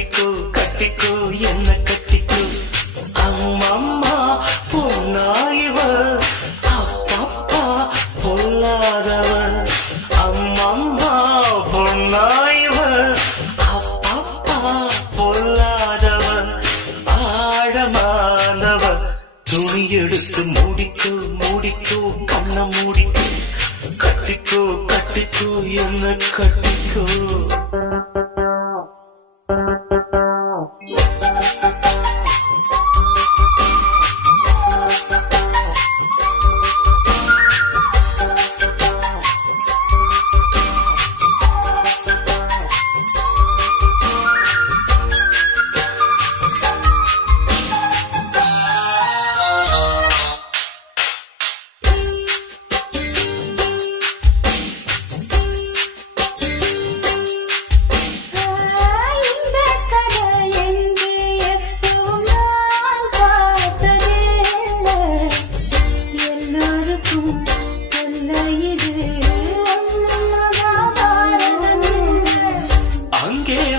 கட்டிக்கோ கட்டிக்கோ என்ன கட்டிக்கோ அம்மம்மா பொன்னாயிவ அப்பப்பா பொல்லாதவ அம்மம்மா பொன்னாயிவ அப்பப்பா பொல்லாதவ ஆழமானவ துணி எடுத்து மூடிக்கோ மூடிக்கோ கண்ண மூடிக்கோ கட்டிக்கோ கட்டிக்கோ என்ன கட்டிக்கோ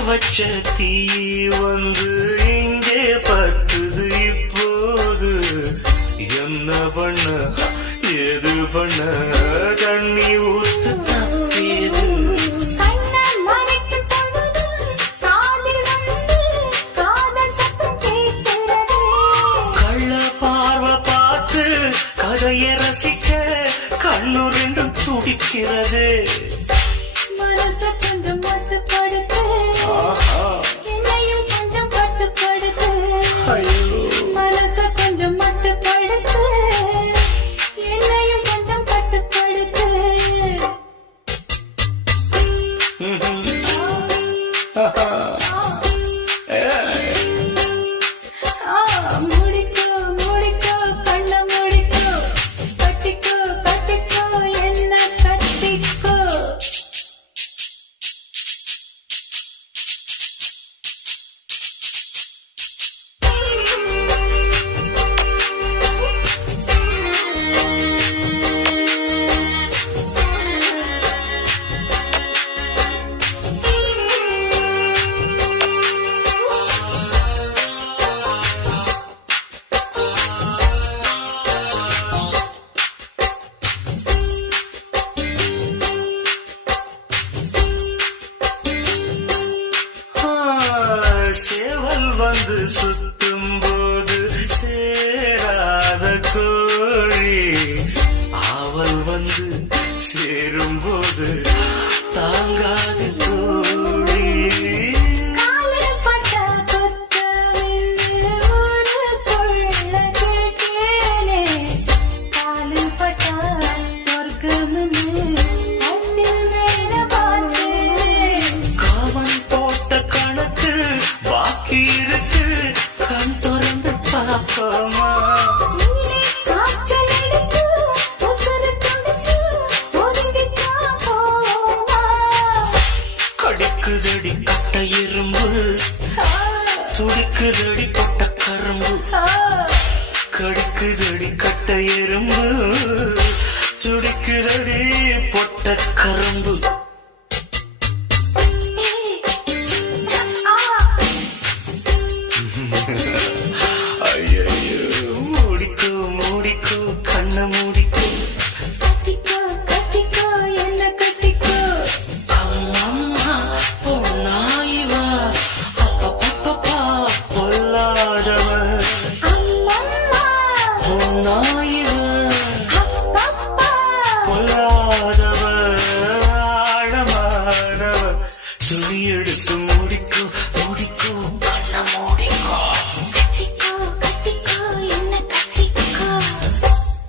வச்ச தீ வந்து இங்கே பத்துது இப்போது என்ன பண்ண ஏது பண்ண தண்ணி ஊத்து தப்பேது கள்ள பார்வை பார்த்து கதையை ரசிக்க கண்ணு ரெண்டும் துடிக்கிறது கொஞ்சம் மட்டுப்படுத்து என்னையும் கொஞ்சம் கட்டுப்படுத்து மனச கொஞ்சம் மட்டுப்படுத்து என்னையும் கொஞ்சம் கட்டுப்படுத்து முடிக்கோ முடிக்கோ கண்ண முடிக்கோ கட்டிக்கோ கட்டிக்கோ என்ன கட்டிக்கோ சேவல் வந்து சுத்தும் போது சேராத கோழி ஆவல் வந்து சேரும் போது தாங்காது தோழி இருக்கு கண் திறந்து பாப்போமா கடிக்குதடி கட்ட எறும்பு துடிக்குதடி பொட்ட கரும்பு கடிக்குதடி கட்ட எறும்பு துடிக்குதடி பொட்ட கரும்பு